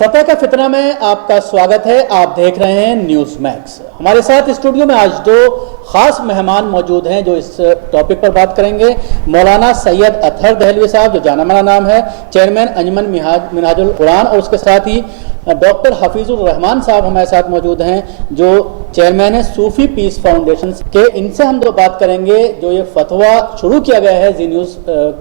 فتح کا فتنہ میں آپ کا سواگت ہے. آپ دیکھ رہے ہیں نیوز میکس. ہمارے ساتھ اسٹوڈیو میں آج دو خاص مہمان موجود ہیں جو اس ٹاپک پر بات کریں گے. مولانا سید اطہر دہلوی صاحب جو جانا مانا نام ہے, چیئرمین انجمن منہاج القرآن, اور اس کے ساتھ ہی ڈاکٹر حفیظ الرحمان صاحب ہمارے ساتھ موجود ہیں جو چیئرمین ہے صوفی پیس فاؤنڈیشن کے. ان سے ہم دو بات کریں گے جو یہ فتویٰ شروع کیا گیا ہے زی نیوز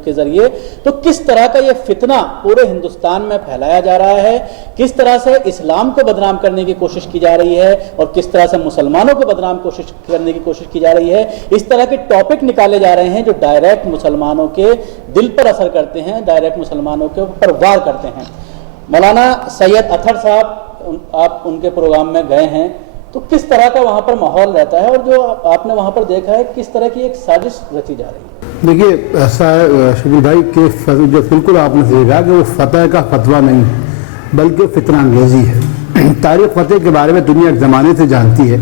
کے ذریعے, تو کس طرح کا یہ فتنہ پورے ہندوستان میں پھیلایا جا رہا ہے, کس طرح سے اسلام کو بدنام کرنے کی کوشش کی جا رہی ہے اور کس طرح سے مسلمانوں کو بدنام کرنے کی کوشش کی جا رہی ہے. اس طرح کے ٹاپک نکالے جا رہے ہیں جو ڈائریکٹ مسلمانوں کے دل پر اثر کرتے ہیں, ڈائریکٹ مسلمانوں کے اوپر وار کرتے ہیں. مولانا سید اطہر صاحب, آپ ان کے پروگرام میں گئے ہیں, تو کس طرح کا وہاں پر ماحول رہتا ہے اور جو آپ نے وہاں پر دیکھا ہے کس طرح کی ایک سازش رچی جا رہی ہے؟ دیکھیے ایسا ہے شبیر بھائی کہ جو بالکل آپ نے دیکھا کہ وہ فتح کا فتویٰ نہیں ہے بلکہ فتنہ انگیزی ہے. تاریخ فتح کے بارے میں دنیا ایک زمانے سے جانتی ہے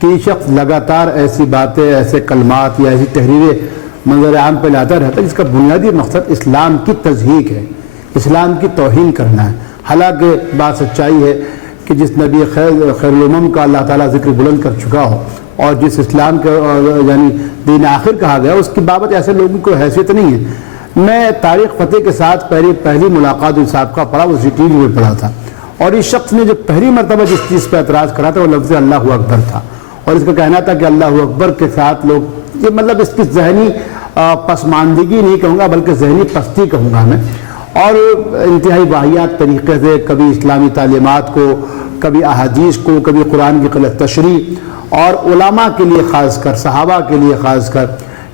کہ یہ شخص لگاتار ایسی باتیں, ایسے کلمات یا ایسی تحریریں منظر عام پہ لاتا رہتا ہے جس کا بنیادی مقصد اسلام کی تضحیق ہے, اسلام کی توہین کرنا ہے. حالانکہ بات سچائی ہے کہ جس نبی خیر الامم کا اللہ تعالیٰ ذکر بلند کر چکا ہو اور جس اسلام کے یعنی دین آخر کہا گیا, اس کی بابت ایسے لوگوں کو حیثیت نہیں ہے. میں تاریخ فتح کے ساتھ پہلی ملاقات صاحب کا پڑھا, وہ ٹی وی میں پڑھا تھا, اور اس شخص نے جو پہلی مرتبہ جس چیز پہ اعتراض کرا تھا وہ لفظ اللہ اکبر تھا, اور اس کا کہنا تھا کہ اللہ اکبر کے ساتھ لوگ یہ مطلب اس کی ذہنی پسماندگی نہیں کہوں گا بلکہ ذہنی پستی کہوں گا میں, اور انتہائی واہیات طریقے سے کبھی اسلامی تعلیمات کو, کبھی احادیث کو, کبھی قرآن کی غلط تشریح, اور علماء کے لیے خاص کر, صحابہ کے لیے خاص کر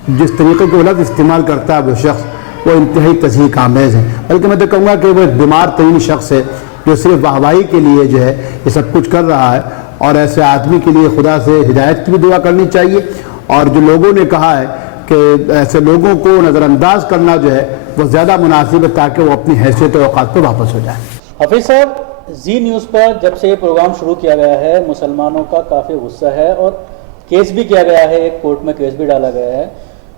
جس طریقے کے لفظ استعمال کرتا ہے وہ شخص, وہ انتہائی تضحیق آمیز ہے. بلکہ میں تو کہوں گا کہ وہ ایک بیمار ترین شخص ہے جو صرف واہواہی کے لیے جو ہے یہ سب کچھ کر رہا ہے, اور ایسے آدمی کے لیے خدا سے ہدایت کی بھی دعا کرنی چاہیے. اور جو لوگوں نے کہا ہے کہ ایسے لوگوں کو نظر انداز کرنا جو ہے وہ زیادہ مناسب ہے تاکہ وہ اپنی حیثیت و اوقات پہ واپس ہو جائیں. حفیظ صاحب, زی نیوز پر جب سے یہ پروگرام شروع کیا گیا ہے مسلمانوں کا کافی غصہ ہے اور کیس بھی کیا گیا ہے, ایک کورٹ میں کیس بھی ڈالا گیا ہے,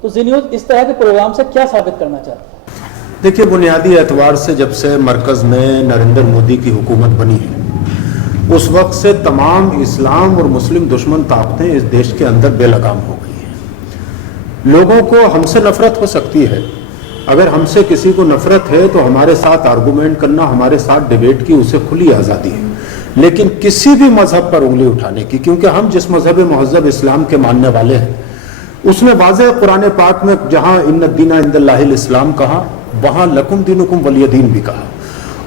تو زی نیوز اس طرح کے پروگرام سے کیا ثابت کرنا چاہتا ہے؟ دیکھیے, بنیادی اعتبار سے جب سے مرکز میں نریندر مودی کی حکومت بنی ہے اس وقت سے تمام اسلام اور مسلم دشمن طاقتیں اس دیش کے اندر بے لگام ہو گئی ہیں. لوگوں کو ہم سے نفرت ہو سکتی ہے, اگر ہم سے کسی کو نفرت ہے تو ہمارے ساتھ آرگومنٹ کرنا, ہمارے ساتھ ڈیبیٹ کی اسے کھلی آزادی ہے, لیکن کسی بھی مذہب پر انگلی اٹھانے کی, کیونکہ ہم جس مذہب مہذب اسلام کے ماننے والے ہیں اس نے واضح قرآن پاک میں جہاں ان الدین عند اللہ الاسلام کہا وہاں لکم دینکم ولی دین بھی کہا,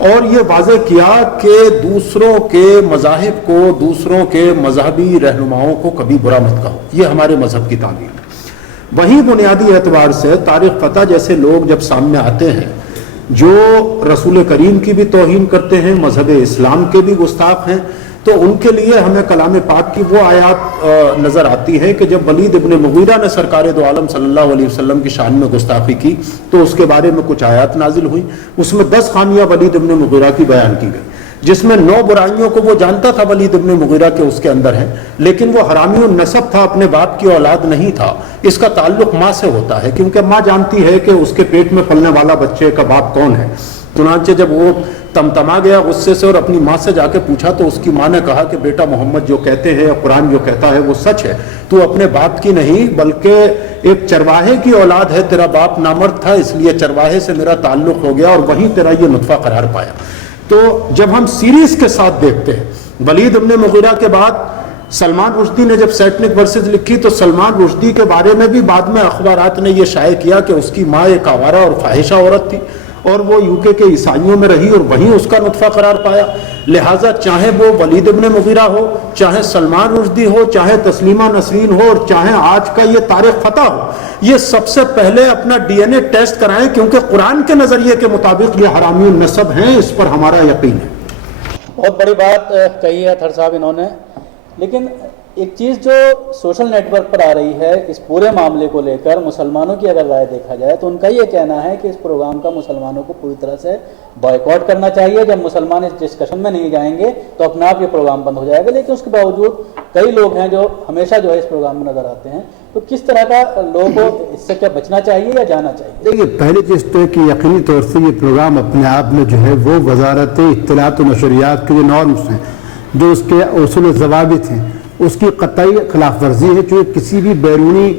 اور یہ واضح کیا کہ دوسروں کے مذاہب کو, دوسروں کے مذہبی رہنماؤں کو کبھی برا مت کہو, یہ ہمارے مذہب کی تعبیر ہے. وہی بنیادی اعتبار سے طارق فتح جیسے لوگ جب سامنے آتے ہیں جو رسول کریم کی بھی توہین کرتے ہیں, مذہب اسلام کے بھی گستاخ ہیں, تو ان کے لیے ہمیں کلام پاک کی وہ آیات نظر آتی ہے کہ جب ولید ابن مغیرہ نے سرکار دو عالم صلی اللہ علیہ وسلم کی شان میں گستاخی کی تو اس کے بارے میں کچھ آیات نازل ہوئی. اس میں 10 خامیاں ولید ابن مغیرہ کی بیان کی گئی, جس میں 9 برائیوں کو وہ جانتا تھا ولید ابن مغیرہ کے اس کے اندر ہیں, لیکن وہ حرامی النسب تھا, اپنے باپ کی اولاد نہیں تھا. اس کا تعلق ماں سے ہوتا ہے کیونکہ ماں جانتی ہے کہ اس کے پیٹ میں پلنے والا بچے کا باپ کون ہے. چنانچہ جب وہ تمتما گیا غصے سے اور اپنی ماں سے جا کے پوچھا تو اس کی ماں نے کہا کہ بیٹا محمد جو کہتے ہیں, قرآن جو کہتا ہے وہ سچ ہے, تو اپنے باپ کی نہیں بلکہ ایک چرواہے کی اولاد ہے, تیرا باپ نامرد تھا اس لیے چرواہے سے میرا تعلق ہو گیا اور وہیں تیرا یہ نطفہ قرار پایا. تو جب ہم سیریز کے ساتھ دیکھتے ہیں, ولید ابن مغیرہ کے بعد سلمان رشدی نے جب سیٹنک ورسز لکھی تو سلمان رشدی کے بارے میں بھی بعد میں اخبارات نے یہ شائع کیا کہ اس کی ماں ایک آوارہ اور فاحشہ عورت تھی اور وہ UK کے عیسائیوں میں رہی اور وہیں اس کا نطفہ قرار پایا. لہٰذا چاہے وہ ولید ابن مغیرہ ہو, چاہے سلمان رشدی ہو, چاہے تسلیمہ نسرین ہو, اور چاہے آج کا یہ طارق فتح ہو, یہ سب سے پہلے اپنا DNA ٹیسٹ کرائیں کیونکہ قرآن کے نظریے کے مطابق یہ حرامی النسب ہیں, اس پر ہمارا یقین ہے. بہت بڑی بات کہی ہے اطہر صاحب انہوں نے, لیکن ایک چیز جو سوشل نیٹ ورک پر آ رہی ہے اس پورے معاملے کو لے کر, مسلمانوں کی اگر رائے دیکھا جائے تو ان کا یہ کہنا ہے کہ اس پروگرام کا مسلمانوں کو پوری طرح سے بائیکاٹ کرنا چاہیے. جب مسلمان اس ڈسکشن میں نہیں جائیں گے تو اپنا آپ یہ پروگرام بند ہو جائے گا. لیکن اس کے باوجود کئی لوگ ہیں جو ہمیشہ جو ہے اس پروگرام میں نظر آتے ہیں, تو کس طرح کا لوگوں کو اس سے کیا بچنا چاہیے یا جانا چاہیے؟ دیکھیے پہلی چیز تو ہے کہ یقینی طور سے یہ پروگرام اپنے آپ میں جو ہے وہ وزارت اطلاعات و نشریات کے جو نارمس ہیں، جو اس کے اصول و ضوابط ہیں، اس کی قطعی خلاف ورزی ہے. چونکہ کسی بھی بیرونی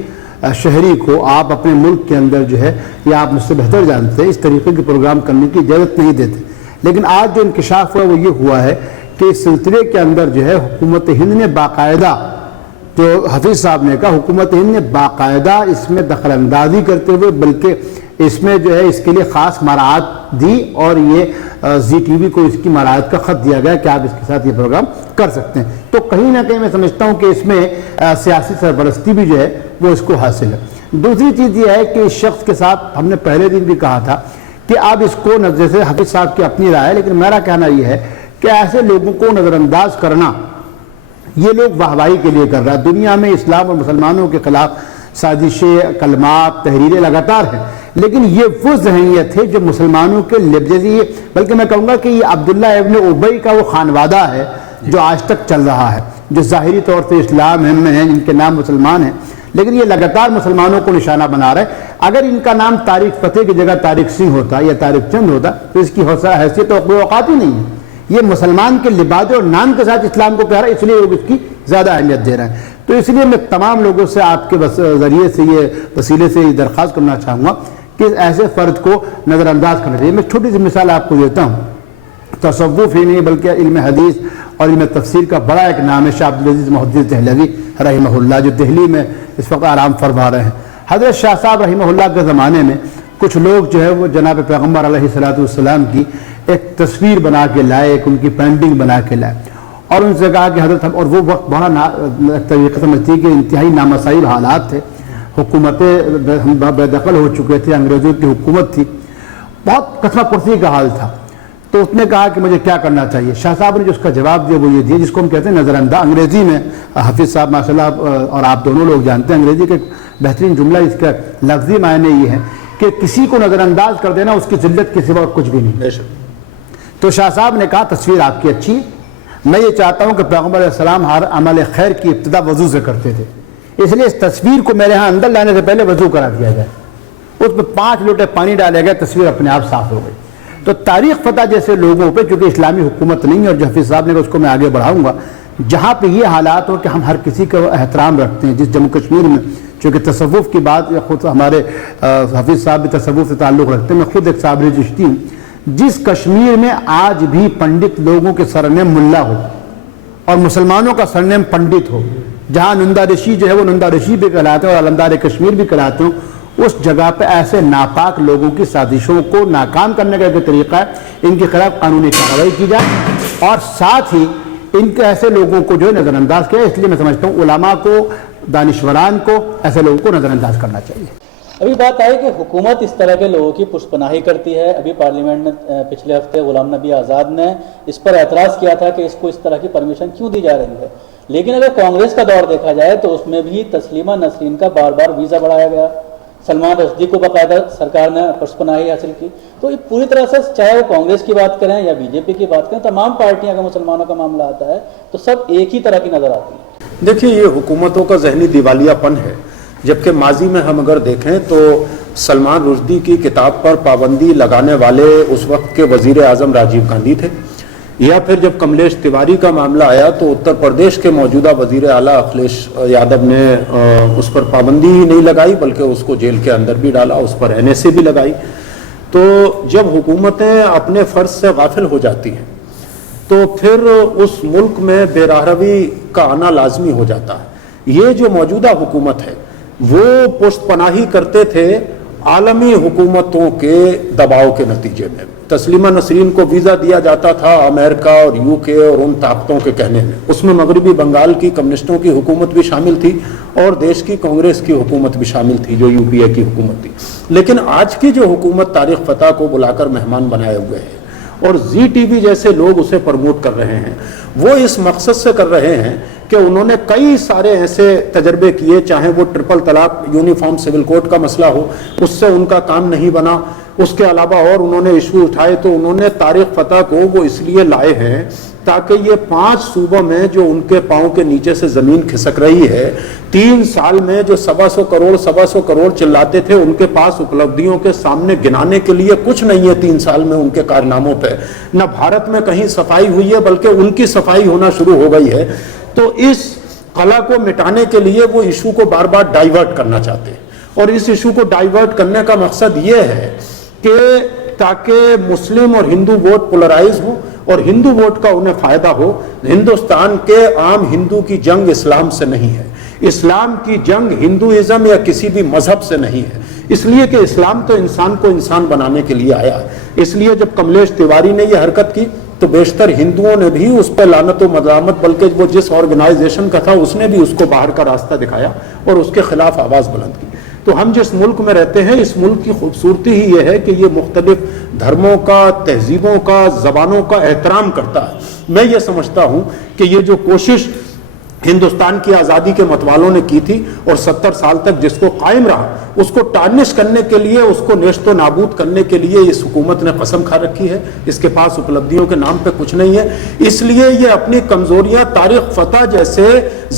شہری کو آپ اپنے ملک کے اندر جو ہے، یا آپ مجھ سے بہتر جانتے ہیں، اس طریقے کے پروگرام کرنے کی اجازت نہیں دیتے. لیکن آج جو انکشاف ہوا وہ یہ ہوا ہے کہ اس سلسلے کے اندر جو ہے حکومت ہند نے باقاعدہ، جو حفیظ صاحب نے کہا، حکومت ہند نے باقاعدہ اس میں دخل اندازی کرتے ہوئے، بلکہ اس میں جو ہے اس کے لیے خاص مراعات دی، اور یہ زی ٹی وی کو اس کی مراعات کا خط دیا گیا کہ آپ اس کے ساتھ یہ پروگرام کر سکتے ہیں. تو کہیں نہ کہیں میں سمجھتا ہوں کہ اس میں سیاسی سرپرستی بھی جو ہے وہ اس کو حاصل ہے. دوسری چیز یہ ہے کہ اس شخص کے ساتھ ہم نے پہلے دن بھی کہا تھا کہ آپ اس کو جیسے حفیظ صاحب کی اپنی رائے ہے، لیکن میرا کہنا یہ ہے کہ ایسے لوگوں کو نظر انداز کرنا، یہ لوگ واہوائی کے لیے کر رہا ہے. دنیا میں اسلام اور مسلمانوں کے خلاف سازشیں، کلمات، تحریریں لگاتار ہیں، لیکن یہ وہ ذہنیت ہے جو مسلمانوں کے لبجزی، بلکہ میں کہوں گا کہ یہ عبداللہ ابن ابی کا وہ خانوادہ ہے جو آج تک چل رہا ہے، جو ظاہری طور سے اسلام میں ہیں، جن کے نام مسلمان ہیں، لیکن یہ لگاتار مسلمانوں کو نشانہ بنا رہا ہے. اگر ان کا نام طارق فتح کی جگہ طارق سنگھ ہوتا یا طارق چند ہوتا تو اس کی حیثیت و اوقات ہی نہیں ہے. یہ مسلمان کے لبادے اور نام کے ساتھ اسلام کو کہہ رہا ہے، اس لیے لوگ اس کی زیادہ اہمیت دے رہے ہیں. تو اس لیے میں تمام لوگوں سے آپ کے ذریعے سے، یہ وسیلے سے یہ درخواست کرنا چاہوں گا کہ ایسے فرد کو نظر انداز کرنا چاہیے. میں چھوٹی سی مثال آپ کو دیتا ہوں. تصوف ہی نہیں بلکہ علم حدیث اور علم تفسیر کا بڑا ایک نام ہے شاہ عبدالعزیز محدث دہلوی رحمہ اللہ، جو دہلی میں اس وقت آرام فرما رہے ہیں. حضرت شاہ صاحب رحمہ اللہ کے زمانے میں کچھ لوگ جو ہے وہ جناب پیغمبر علیہ السلام کی ایک تصویر بنا کے لائے، ایک ان کی پینٹنگ بنا کے لائے، اور ان سے کہا کہ حضرت، اور وہ وقت بڑا طریقے سمجھتی کہ انتہائی نامسائل حالات تھے، حکومتیں بے دخل ہو چکے تھے، انگریزوں کی حکومت تھی، بہت کسمہ پرسی کا حال تھا. تو اس نے کہا کہ مجھے کیا کرنا چاہیے. شاہ صاحب نے جو اس کا جواب دیا وہ یہ دیا، جس کو ہم کہتے ہیں نظر انداز. انگریزی میں حفیظ صاحب ماشاء اللہ اور آپ دونوں لوگ جانتے ہیں، انگریزی کے بہترین جملہ اس کا لفظی معنی یہ ہے کہ کسی کو نظر انداز کر دینا اس کی ذلت کے سوا اور کچھ بھی نہیں. تو شاہ صاحب نے کہا تصویر آپ کی اچھی، میں یہ چاہتا ہوں کہ پیغمبر علیہ السلام ہر عمل خیر کی ابتدا وضو سے کرتے تھے، اس لیے اس تصویر کو میرے ہاں اندر لانے سے پہلے وضو کرا دیا جائے. اس میں 5 لوٹے پانی ڈالے گئے، تصویر اپنے آپ صاف ہو گئی. تو طارق فتح جیسے لوگوں پہ، چونکہ اسلامی حکومت نہیں ہے، اور جو حفیظ صاحب نے اس کو میں آگے بڑھاؤں گا، جہاں پہ یہ حالات ہو کہ ہم ہر کسی کا احترام رکھتے ہیں. جس جموں کشمیر میں چونکہ تصوف کی بات، خود ہمارے حفیظ صاحب بھی تصوف سے تعلق رکھتے ہیں، میں خود ایک صابری چشتی ہوں. جس کشمیر میں آج بھی پنڈت لوگوں کے سرنیم ملا ہو اور مسلمانوں کا سرنیم پنڈت ہو، جہاں نندا رشی جو ہے وہ نندا رشی بھی کہلاتے ہیں اور علمدار کشمیر بھی کہلاتے ہیں، اس جگہ پہ ایسے ناپاک لوگوں کی سازشوں کو ناکام کرنے کا ایک طریقہ ہے، ان کے خلاف قانونی کارروائی کی جائے اور ساتھ ہی ان کے ایسے لوگوں کو جو ہے نظر انداز کیا. اس لیے میں سمجھتا ہوں علماء کو، دانشوران کو، ایسے لوگوں کو نظر انداز کرنا چاہیے. ابھی بات آئی کہ حکومت اس طرح کے لوگوں کی پشت پناہی کرتی ہے. ابھی پارلیمنٹ میں پچھلے ہفتے غلام نبی آزاد نے اس پر اعتراض کیا تھا کہ اس کو اس طرح کی پرمیشن کیوں دی جا رہی ہے. لیکن اگر کانگریس کا دور دیکھا جائے تو اس میں بھی تسلیمہ نسرین کا بار بار ویزا بڑھایا گیا، سلمان رشدی کو باقاعدہ سرکار نے پشت پناہی حاصل کی. تو یہ پوری طرح سے چاہے وہ کانگریس کی بات کریں یا بی جے پی کی بات کریں، تمام پارٹیاں اگر مسلمانوں کا معاملہ آتا ہے تو سب ایک ہی طرح کی نظر آتی ہیں. دیکھیے یہ حکومتوں کا ذہنی دیوالیہ پن ہے. جبکہ ماضی میں ہم اگر دیکھیں تو سلمان رشدی کی کتاب پر پابندی لگانے والے اس وقت کے وزیر اعظم راجیو گاندھی تھے، یا پھر جب کملیش تیواری کا معاملہ آیا تو اتر پردیش کے موجودہ وزیر اعلیٰ اکھلیش یادو نے اس پر پابندی ہی نہیں لگائی بلکہ اس کو جیل کے اندر بھی ڈالا، اس پر NSA بھی لگائی. تو جب حکومتیں اپنے فرض سے غافل ہو جاتی ہیں تو پھر اس ملک میں بے راہروی کا آنا لازمی ہو جاتا ہے. یہ جو موجودہ حکومت ہے وہ پشت پناہی کرتے تھے عالمی حکومتوں کے دباؤ کے نتیجے میں. تسلیمہ نسرین کو ویزا دیا جاتا تھا امریکہ اور UK اور ان طاقتوں کے کہنے میں، اس میں مغربی بنگال کی کمیونسٹوں کی حکومت بھی شامل تھی اور دیش کی کانگریس کی حکومت بھی شامل تھی جو UPA کی حکومت تھی. لیکن آج کی جو حکومت طارق فتح کو بلا کر مہمان بنائے ہوئے ہے اور زی ٹی وی جیسے لوگ اسے پروموٹ کر رہے ہیں، وہ اس مقصد سے کر رہے ہیں کہ انہوں نے کئی سارے ایسے تجربے کیے، چاہے وہ ٹرپل طلاق، یونیفارم سول کوڈ کا مسئلہ ہو، اس سے ان کا کام نہیں بنا. اس کے علاوہ اور انہوں نے ایشو اٹھائے تو انہوں نے طارق فتح کو وہ اس لیے لائے ہیں تاکہ یہ 5 صوبوں میں جو ان کے پاؤں کے نیچے سے زمین کھسک رہی ہے، 3 سال میں جو 125 کروڑ چلاتے تھے، ان کے پاس اپلبدھیوں کے سامنے گنانے کے لیے کچھ نہیں ہے 3 سال میں ان کے کارناموں پہ۔ نہ بھارت میں کہیں صفائی ہوئی ہے بلکہ ان کی صفائی ہونا شروع ہو گئی ہے۔ تو اس خلا کو مٹانے کے لیے وہ ایشو کو بار بار ڈائیورٹ کرنا چاہتے ہیں، اور اس ایشو کو ڈائیورٹ کرنے کا مقصد یہ ہے کہ تاکہ مسلم اور ہندو ووٹ پولرائز ہو اور ہندو ووٹ کا انہیں فائدہ ہو۔ ہندوستان کے عام ہندو کی جنگ اسلام سے نہیں ہے، اسلام کی جنگ ہندوازم یا کسی بھی مذہب سے نہیں ہے، اس لیے کہ اسلام تو انسان کو انسان بنانے کے لیے آیا ہے۔ اس لیے جب کملیش تیواری نے یہ حرکت کی تو بیشتر ہندوؤں نے بھی اس پہ لعنت و ملامت، بلکہ وہ جس آرگنائزیشن کا تھا اس نے بھی اس کو باہر کا راستہ دکھایا اور اس کے خلاف آواز بلند کی۔ تو ہم جس ملک میں رہتے ہیں، اس ملک کی خوبصورتی ہی یہ ہے کہ یہ مختلف دھرموں کا، تہذیبوں کا، زبانوں کا احترام کرتا ہے۔ میں یہ سمجھتا ہوں کہ یہ جو کوشش ہندوستان کی آزادی کے متوالوں نے کی تھی اور 70 سال تک جس کو قائم رہا، اس کو ٹارنش کرنے کے لیے، اس کو نیست و نابود کرنے کے لیے اس حکومت نے قسم کھا رکھی ہے۔ اس کے پاس اپلبدھیوں کے نام پہ کچھ نہیں ہے، اس لیے یہ اپنی کمزوریاں طارق فتح جیسے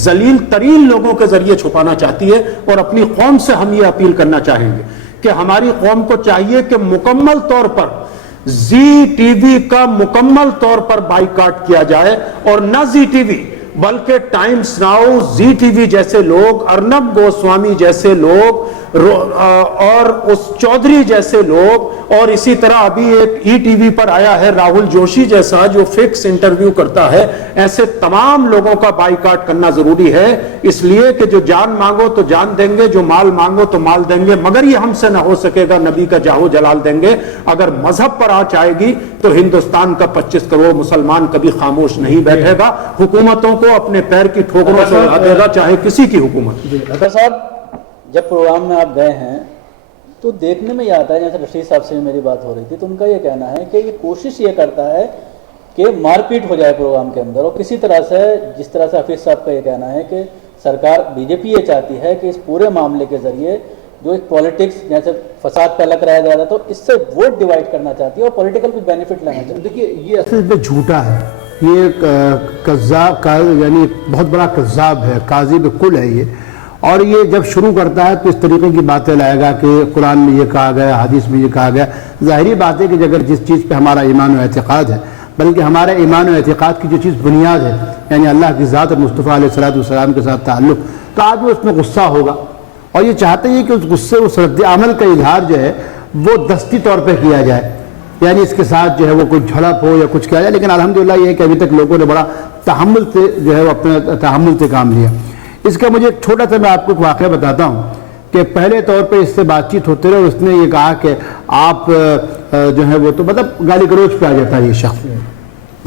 ذلیل ترین لوگوں کے ذریعے چھپانا چاہتی ہے۔ اور اپنی قوم سے ہم یہ اپیل کرنا چاہیں گے کہ ہماری قوم کو چاہیے کہ مکمل طور پر زی ٹی وی کا مکمل طور پر بائیکاٹ کیا جائے، اور نہ زی ٹی وی بلکہ ٹائمز ناؤ، زی ٹی وی جیسے لوگ، ارنب گوسوامی جیسے لوگ، اور اس چودھری جیسے لوگ، اور اسی طرح ابھی ایک ای ٹی وی پر آیا ہے راہل جوشی جیسا جو فکس انٹرویو کرتا ہے، ایسے تمام لوگوں کا بائیکاٹ کرنا ضروری ہے۔ اس لیے کہ جو جان مانگو تو جان دیں گے، جو مال مانگو تو مال دیں گے، مگر یہ ہم سے نہ ہو سکے گا، نبی کا جاہو جلال دیں گے۔ اگر مذہب پر آنچ آئے گی تو ہندوستان کا 25 کروڑ مسلمان کبھی خاموش نہیں بیٹھے گا، حکومتوں کو اپنے پیر کی ٹھوکروں سے اڑا دے گا، چاہے کسی کی حکومت۔ ڈاکٹر صاحب، جب پروگرام میں آپ گئے ہیں تو دیکھنے میں یہ آتا ہے، جیسے رشید صاحب سے میری بات ہو رہی تھی تو ان کا یہ کہنا ہے کہ یہ کوشش یہ کرتا ہے کہ مار پیٹ ہو جائے پروگرام کے اندر، اور کسی طرح سے، جس طرح سے حفیظ صاحب کا یہ کہنا ہے کہ سرکار بی جے پی یہ چاہتی ہے کہ اس پورے معاملے کے ذریعے جو ایک پالیٹکس جیسے فساد پہلا کرایا جا رہا تھا اس سے ووٹ ڈیوائڈ کرنا چاہتی ہے اور پولیٹیکل کچھ بینیفٹ لینا چاہتی ہے۔ دیکھیے، یہ اصل میں جھوٹا ہے، یہ کذاب، یعنی بہت بڑا کذاب ہے، کاذب کل ہے یہ۔ اور یہ جب شروع کرتا ہے تو اس طریقے کی باتیں لائے گا کہ قرآن میں یہ کہا گیا، حدیث میں یہ کہا گیا۔ ظاہری بات ہے کہ اگر جس چیز پہ ہمارا ایمان و اعتقاد ہے، بلکہ ہمارے ایمان و اعتقاد کی جو چیز بنیاد ہے، یعنی اللہ کی ذات اور مصطفیٰ علیہ السلام کے ساتھ تعلق، تو آدمی اس میں غصہ ہوگا، اور یہ چاہتے ہیں کہ اس غصے، اس رد عمل کا اظہار جو ہے وہ دستی طور پہ کیا جائے، یعنی اس کے ساتھ جو ہے وہ کوئی جھڑپ ہو یا کچھ کیا جائے۔ لیکن الحمدللہ یہ ہے کہ ابھی تک لوگوں نے بڑا تحمل سے جو ہے وہ اپنے تحمل سے کام لیا۔ اس کا مجھے چھوٹا سا میں آپ کو ایک واقعہ بتاتا ہوں کہ پہلے طور پہ اس سے بات چیت ہوتے رہے، اور اس نے یہ کہا کہ آپ جو ہے وہ تو مطلب گالی گلوچ پہ آ جاتا ہے یہ شخص۔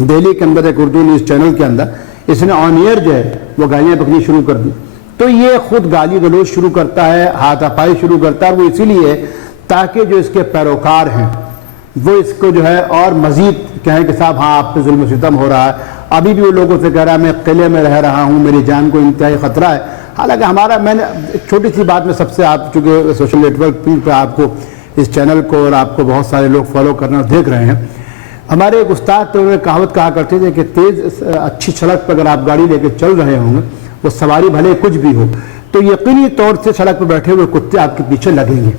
دہلی کے اندر ایک اردو نیوز چینل کے اندر اس نے آن ایئر جو ہے وہ گالیاں بکنی شروع کر دی، تو یہ خود گالی گلوچ شروع کرتا ہے، ہاتھ پائی شروع کرتا ہے۔ وہ اسی لیے تاکہ جو اس کے پیروکار ہیں وہ اس کو جو ہے اور مزید کہیں کہ صاحب ہاں آپ پہ ظلم و ستم ہو رہا ہے۔ ابھی بھی وہ لوگوں سے کہہ رہا ہے میں قلعے میں رہ رہا ہوں، میری جان کو انتہائی خطرہ ہے۔ حالانکہ ہمارا، میں نے ایک چھوٹی سی بات میں سب سے، آپ چونکہ سوشل نیٹ ورکنگ پہ آپ کو اس چینل کو اور آپ کو بہت سارے لوگ فالو کرنا اور دیکھ رہے ہیں، ہمارے ایک استاد تو کہاوت کہا کرتے تھے کہ تیز اچھی سڑک پہ اگر آپ گاڑی لے کے چل رہے ہوں گے، وہ سواری بھلے کچھ بھی ہو، تو یقینی طور سے سڑک پہ بیٹھے ہوئے کتے آپ کے پیچھے لگیں گے۔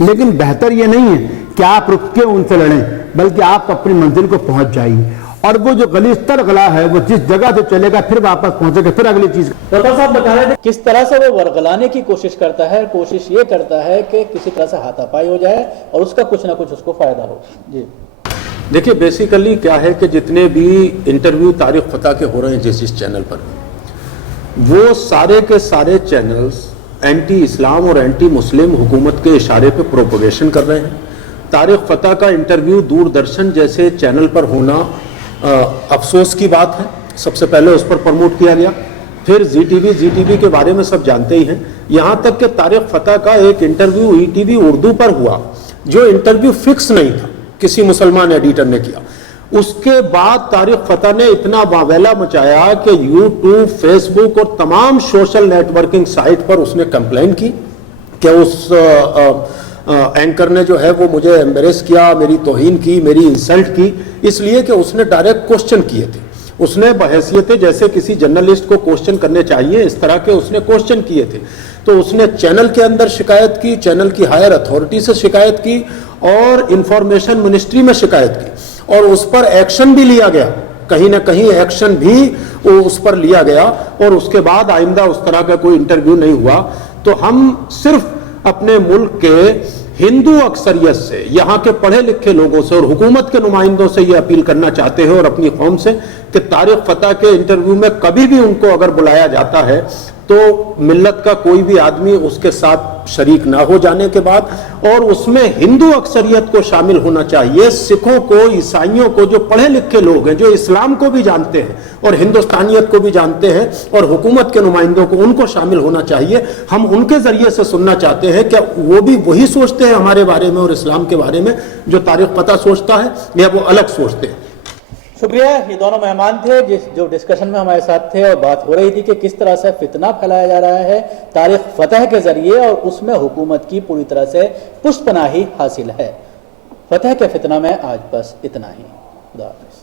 لیکن بہتر یہ نہیں ہے کہ آپ رک کے ان سے لڑیں، بلکہ آپ اپنی منزل کو پہنچ جائیے، اور وہ جو غلیظ تر غلا ہے وہ جس جگہ سے چلے گا پھر واپس پہنچے گا، پھر اگلی چیز۔ ڈاکٹر صاحب بتا رہے تھے کس طرح سے وہ ورغلانے کی کوشش کرتا ہے، کوشش یہ کرتا ہے کہ کسی طرح سے ہاتھا پائی ہو جائے اور اس کا کچھ نہ کچھ اس کو فائدہ ہو۔ جی دیکھیے، بیسیکلی کیا ہے کہ جتنے بھی انٹرویو طارق فتح کے ہو رہے ہیں جس چینل پر، وہ سارے کے سارے چینلز اینٹی اسلام اور اینٹی مسلم حکومت کے اشارے پہ پروپوگیشن کر رہے ہیں۔ طارق فتح کا انٹرویو دوردرشن جیسے چینل پر ہونا افسوس کی بات ہے، سب سے پہلے اس پر پروموٹ کیا گیا، پھر زی ٹی وی کے بارے میں سب جانتے ہی ہیں، یہاں تک کہ طارق فتح کا ایک interview ETV Urdu پر ہوا جو انٹرویو فکس نہیں تھا، کسی مسلمان ایڈیٹر نے کیا۔ اس کے بعد طارق فتح نے اتنا واویلا مچایا کہ یوٹیوب، فیس بک اور تمام سوشل نیٹ ورکنگ سائٹ پر اس نے کمپلین کی کہ اس اینکر نے جو ہے وہ مجھے ایمبریس کیا, میری توہین کی, میری انسلٹ کی, اس لیے کہ اس نے ڈائریکٹ کوشچن کیے تھے. اس نے بحیثیت جیسے کسی جرنلسٹ کو کوشچن کرنے چاہیے اس طرح کے اس نے کوشچن کیے تھے. تو اس نے چینل کے اندر شکایت کی, چینل کی ہائر اتھارٹی سے شکایت کی اور انفارمیشن منسٹری میں شکایت کی, اور اس پر ایکشن بھی لیا گیا, کہیں نہ کہیں ایکشن بھی اس پر لیا گیا, اور اس کے بعد آئندہ اس طرح کا کوئی انٹرویو نہیں ہوا. تو ہم صرف اپنے ملک کے ہندو اکثریت سے, یہاں کے پڑھے لکھے لوگوں سے اور حکومت کے نمائندوں سے یہ اپیل کرنا چاہتے ہیں اور اپنی قوم سے کہ طارق فتح کے انٹرویو میں کبھی بھی ان کو اگر بلایا جاتا ہے تو ملت کا کوئی بھی آدمی اس کے ساتھ شریک نہ ہو جانے کے بعد, اور اس میں ہندو اکثریت کو شامل ہونا چاہیے, سکھوں کو, عیسائیوں کو, جو پڑھے لکھے لوگ ہیں, جو اسلام کو بھی جانتے ہیں اور ہندوستانیت کو بھی جانتے ہیں, اور حکومت کے نمائندوں کو, ان کو شامل ہونا چاہیے. ہم ان کے ذریعے سے سننا چاہتے ہیں کہ وہ بھی وہی سوچتے ہیں ہمارے بارے میں اور اسلام کے بارے میں جو طارق فتح سوچتا ہے, یا وہ الگ سوچتے ہیں. شکریہ. یہ دونوں مہمان تھے جو ڈسکشن میں ہمارے ساتھ تھے, اور بات ہو رہی تھی کہ کس طرح سے فتنہ پھیلایا جا رہا ہے طارق فتح کے ذریعے, اور اس میں حکومت کی پوری طرح سے پشت پناہی حاصل ہے. فتح کے فتنہ میں آج بس اتنا ہی. خدا حافظ.